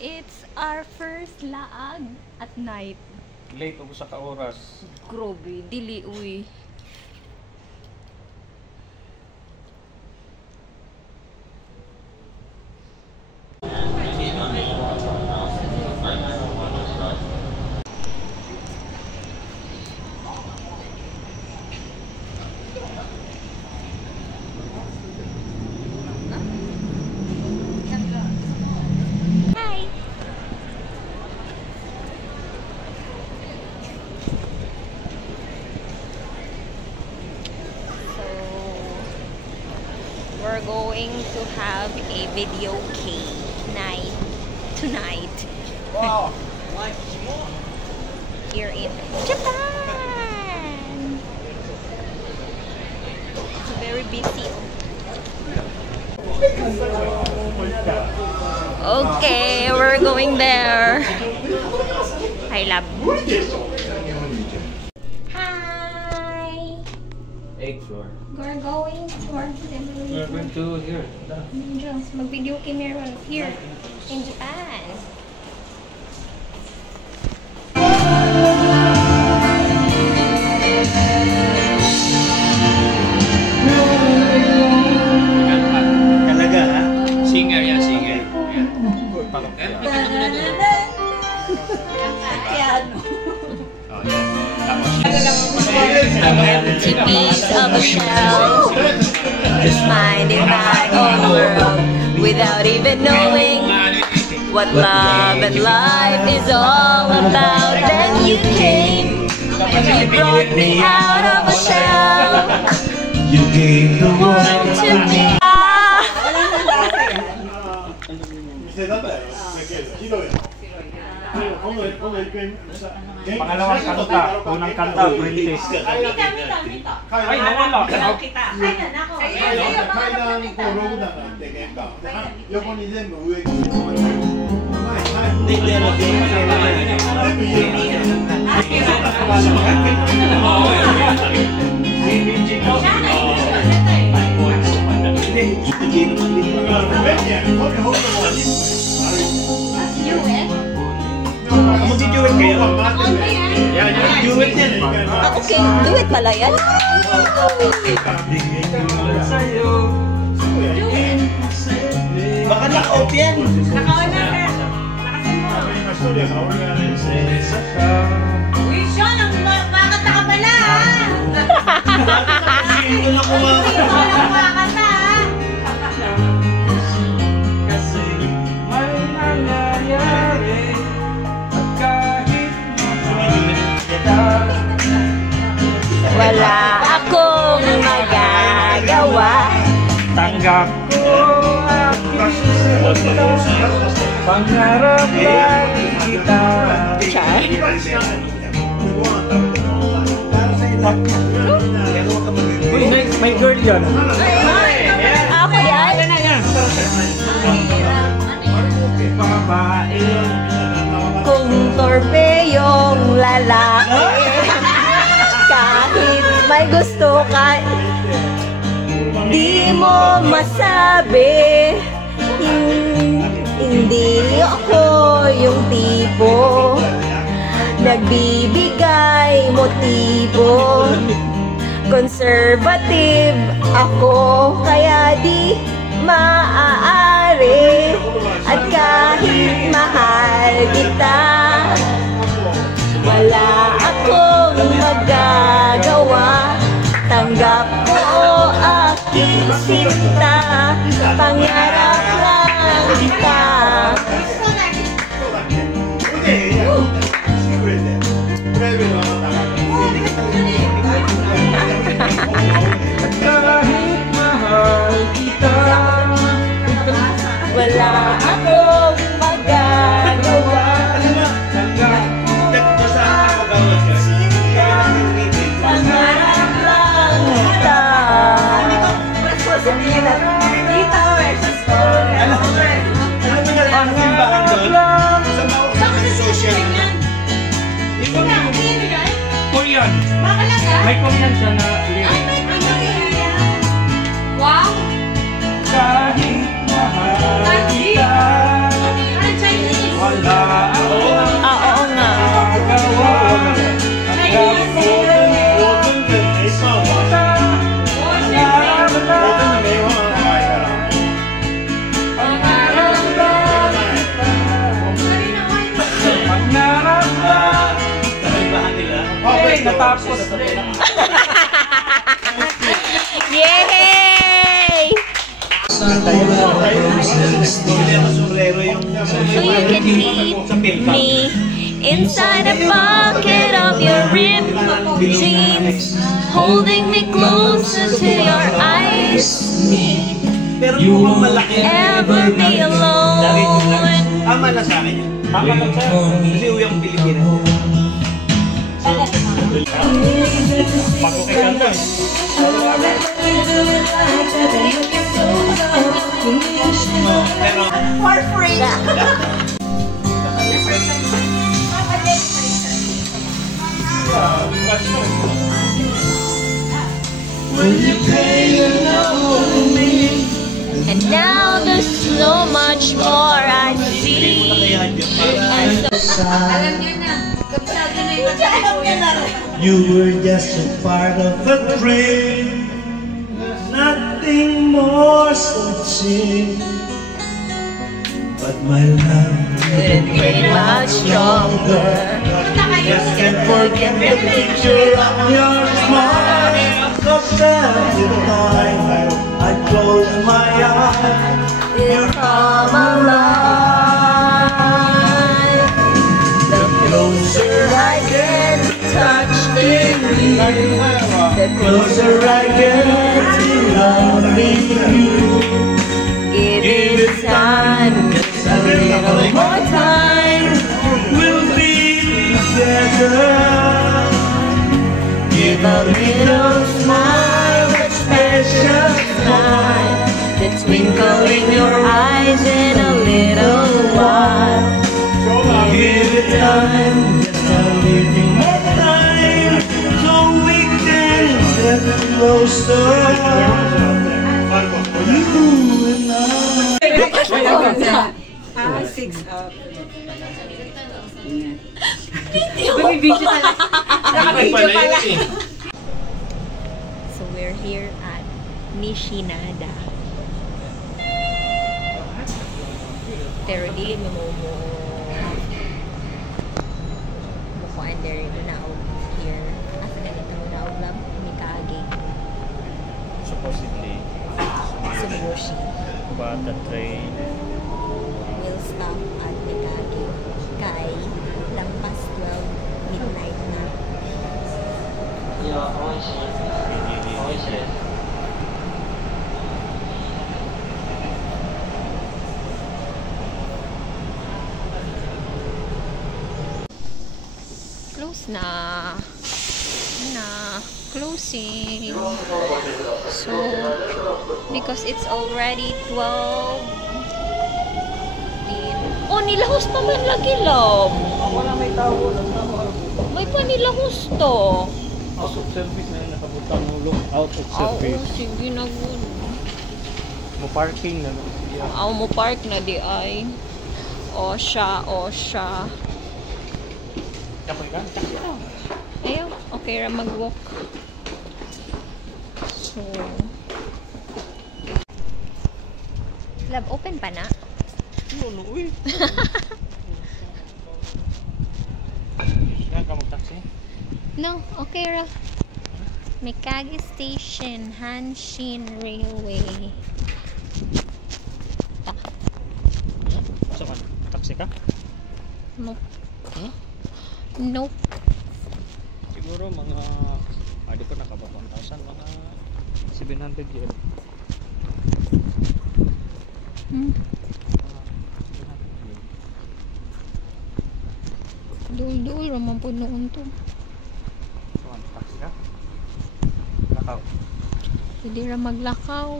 it's our first laag at night. Late ako sa ka-oras. Grabe, dili uy. We're going to have a video night tonight. Wow! Here in Japan. It's very busy. Okay, we're going there. I love. Hi. Sure. We're going towards the We're going to here. Mag-video camera here in Japan. Talaga ha? Singer yan, singer. Empty piece of a shell, just minding my own world without even knowing what love and life is all about. Then you came, you brought me out of a shell, You gave the world to me. Pangalawang kanta, unang kanta, British. Ay, nawala. Mag-duet kayo? Yan, duet yan. Ah, okay, duet pala yan. Baka naka-off yan. Naka-on na, sir. Uy, Sean, makakanta ka pala, ha? Ito na kumakanta. Ito lang makakanta, ha? Kasi may nangyayari at kahit Wala akong magagawa. tanggap ko aking pangarap lagi kita. Uy, may girl yan. Ako yan? Babae. Kung torpe yung lalaki, kahit may gusto ka, di mo masabi. Hindi ako yung tipo nagbibigay motibo. Conservative ako, kaya di maaari. At kahit mahal kita, wala akong magagawa. Tanggap ko aking sinta, pangarap lang kita. Kahit mahal kita, Wala akong magagawa. Pangarap lang kita. Korean. Makalaga? May Korean siya na lyrics. Wow! Kahit mahal kita. Ano Chinese? tapos. Yay! So you can meet me inside a pocket of your ripped jeans, holding me closer to your eyes. Pero yung mukhang malaki. Ever be alone. Tama na sa akin yun. Tama lang sir. Kasi uwi ang Pilipinas. Bago kay kanta. Pero For free. And now there's so much more I see. And so Alam niyo na. Kabisado na yung kanta. you were just a part of a dream. Nothing more searching. But my love couldn't be much stronger. just can't forget the picture of your smile. So every time I close my eyes, It'll come alive. The closer I get to touching you, the closer I get to loving you. give it time, just a little more time. We'll be together. Give a little smile, a special smile, the twinkle in your eyes in a little while. Give it time, just a little more time, so we can get closer. You and I. So we're here at Nishinada. Pero dili mo kuan there mo na here. Asa na dito mo na lang Mikage. Supposedly, Sumiyoshi. but the train We'll stop at Mikage. Kay lampas 12 midnight na. Close na. Closing. So, because it's already 12. Oh, nilahos pa man lagi lang. wala may tao. May panilahos to. Out of service na yung nakabutang ulong. Out of Oo, service. sige na good. Mo parking na siya. Mo park na di ay. O siya. Kapoy ka? Ayaw, okay ra mag-walk. So, lab, open pa na? No, uy. Yan ka mag-taxi? No, okay ra. Mikage Station, Hanshin Railway. Saan ka? Taxi ka? Nope. Huh? Nope. Siguro mga di ko nakaba 1,000, mga 700 yen. Dul-dul, ramang po noon to. Saan? Taxi ka? Lakaw. Hindi ra maglakaw.